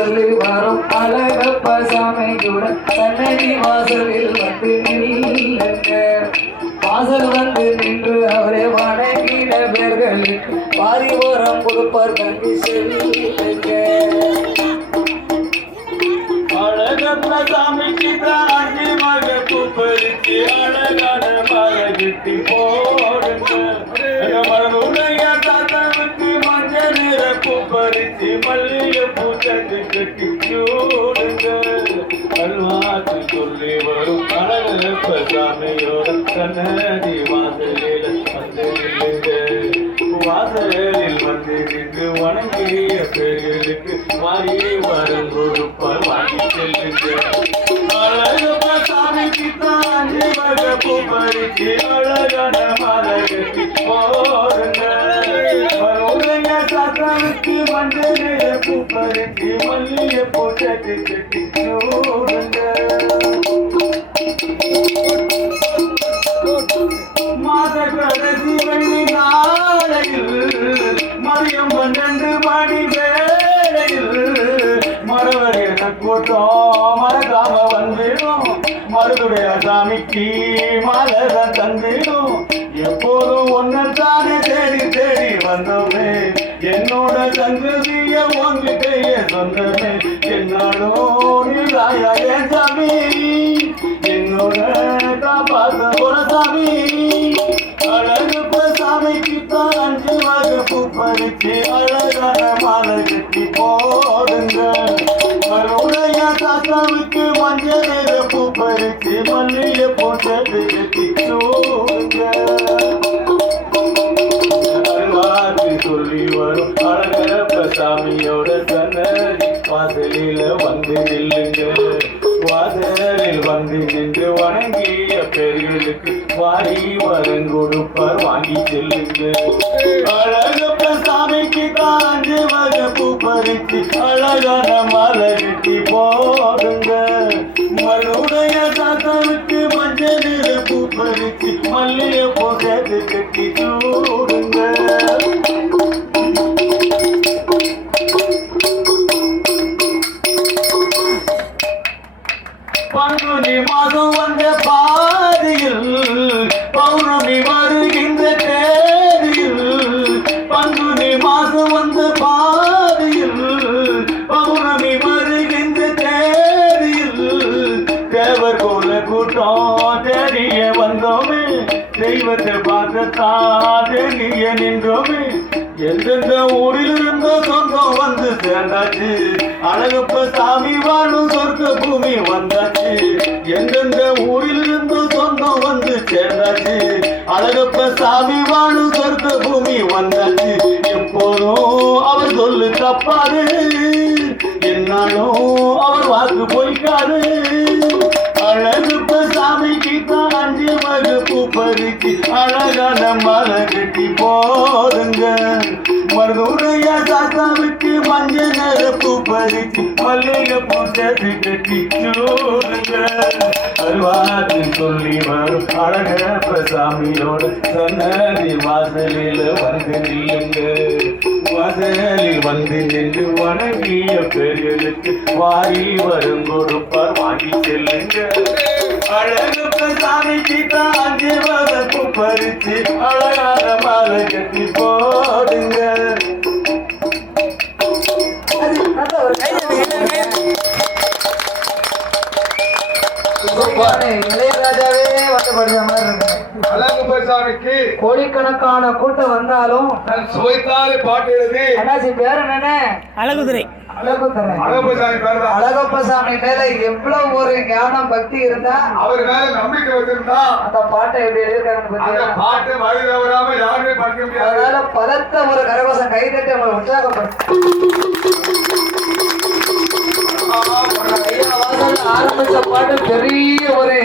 சொல்லி வரும் அழகப்ப சாமியுடன் சன்னதி வாசலில் வந்து நில்லுங்க. வாசல் வந்து நின்று அவரை வணங்கின பேர்களுக்கு பாரி ஓரம் கொடுப்பார் தங்கி செல்லுங்க. அழகப்ப சாமிக்கு தாண்டி மக கூப்பரிச்சு அழகான மரகிட்டி போடுங்க. மரபுடைய தாத்தாவுக்கு மஞ்சள் நிற கூப்பரிச்சு மல்லிகை அழகப்ப சாமியோட கண்ணாடி வாசலில் வந்து நில்லுங்க வாசலில் வந்து நின்று வணங்கிய பெண்களுக்கு மாறி வரும் கொடுப்பார் வாங்கி செல்லுங்க அழகப்ப சாமிக்கு தாண்டி வகப்பு பறிச்சு அழகான மலகட்டி போடுங்க உடைய சாத்தாவுக்கு மஞ்சள் பூ பறிச்சு மல்லிகை போட்டு கட்டி சாமிக்கு மலர தந்திடும். எப்போதும் ஒன்னத்தானே தேடி தேடி வந்தோமே. என்னோட சங்கதிய உங்ககிட்டயே சொந்தமே. என்னோட ராயா என் சாமி? என்னோட காப்பாத்த போன சாமி? அழகுப்ப சாமிக்கு தான் அஞ்சு வகுப்பு பறிச்சு அழகான மாலை கட்டி போடுங்க. மறுடைய தாத்தாவுக்கு மஞ்சள் நிற பூ பறிச்சு மல்லிகை போட்டது கட்டி சொல்லி வரும் அழகப்ப சாமியோட சன்னதி. வாசலில வந்து நில்லுங்க. வாசலில் வந்து நின்று வணங்கிய பெரியளுக்கு வாரி வரம் கொடுப்பார். வாங்கி செல்லுங்க. அழகப்ப சாமிக்கு காஞ்சு வகப்பு பறிச்சு அழகான மலரிட்டு கட்டி போடுங்க. மனுடைய தாத்தாவுக்கு மஞ்சள் நிறப்பு பூ பறிச்சு மல்லிகை போட்டது கட்டி சூடுங்க. பங்குனி மாதம் தேவர் கோல கூட்டம் தெரிய வந்தோமே தெய்வத்தை பார்க்கத்தான் தெரிய நின்றோமே. எந்தெந்த ஊரில் இருந்தோ சொந்தம் வந்து சேர்ந்தாச்சு அழகப்ப சாமி வாழும் சொர்க்க பூமி வந்தாச்சு. எந்தெந்த ஊரில் இருந்தோ சொந்தம் வந்து சேர்ந்தாச்சு அழகப்ப சாமி வாழும் சொர்க்க பூமி வந்தாச்சு. எப்போதும் அவர் சொல்லு தப்பாரு என்னாலும் அவர் வாக்கு பொய்க்காரு. வகுப்பு அழகான மலை கட்டி போடுங்க மருதுடைய தாத்தாவுக்கு மஞ்சள் நெருப்பு பறிச்சு மல்லிகை பூட்டது கட்டி சூடுங்க. அருவாதி சொல்லி வரும் அழகப்ப சாமியோட சன்னதி வாசலில் வந்து நில்லுங்க. வாசலில் வந்து நின்று வணங்கிய பெரியலுக்கு வாரி வரும் கொடுப்பார் வாங்கி செல்லுங்க. அழகப்ப சாமி கிட்ட வதப்பு பறிச்சு அழகான மாலை கட்டி போடுங்க. இளையராஜாவே வந்து படிச்ச மாதிரி இருக்கு அழகப்ப சாமிக்கு கோடிக்கணக்கான கூட்டம் வந்தாலும் நான் சுவைத்தாலே பாட்டு எழுதி. அண்ணாச்சி பேர் என்னன்னு அழகுதுரை. அழகுத்தரன் அழகப்ப சாமி பேர் தான். அழகப்ப சாமி மேல எவ்வளவு ஒரு ஞானம் பக்தி இருந்தா அவர் மேல நம்பிக்கை வச்சிருந்தா அந்த பாட்டை எப்படி எழுதிருக்காங்கன்னு பாட்டு வழி தவறாம யாருமே படிக்க முடியாது. அதனால பலத்த ஒரு கரகோசம் கைதட்டி அவங்களை உற்சாகப்படுத்து ஐயா ஆரம்பிச்ச பாட்டு பெரிய ஒரு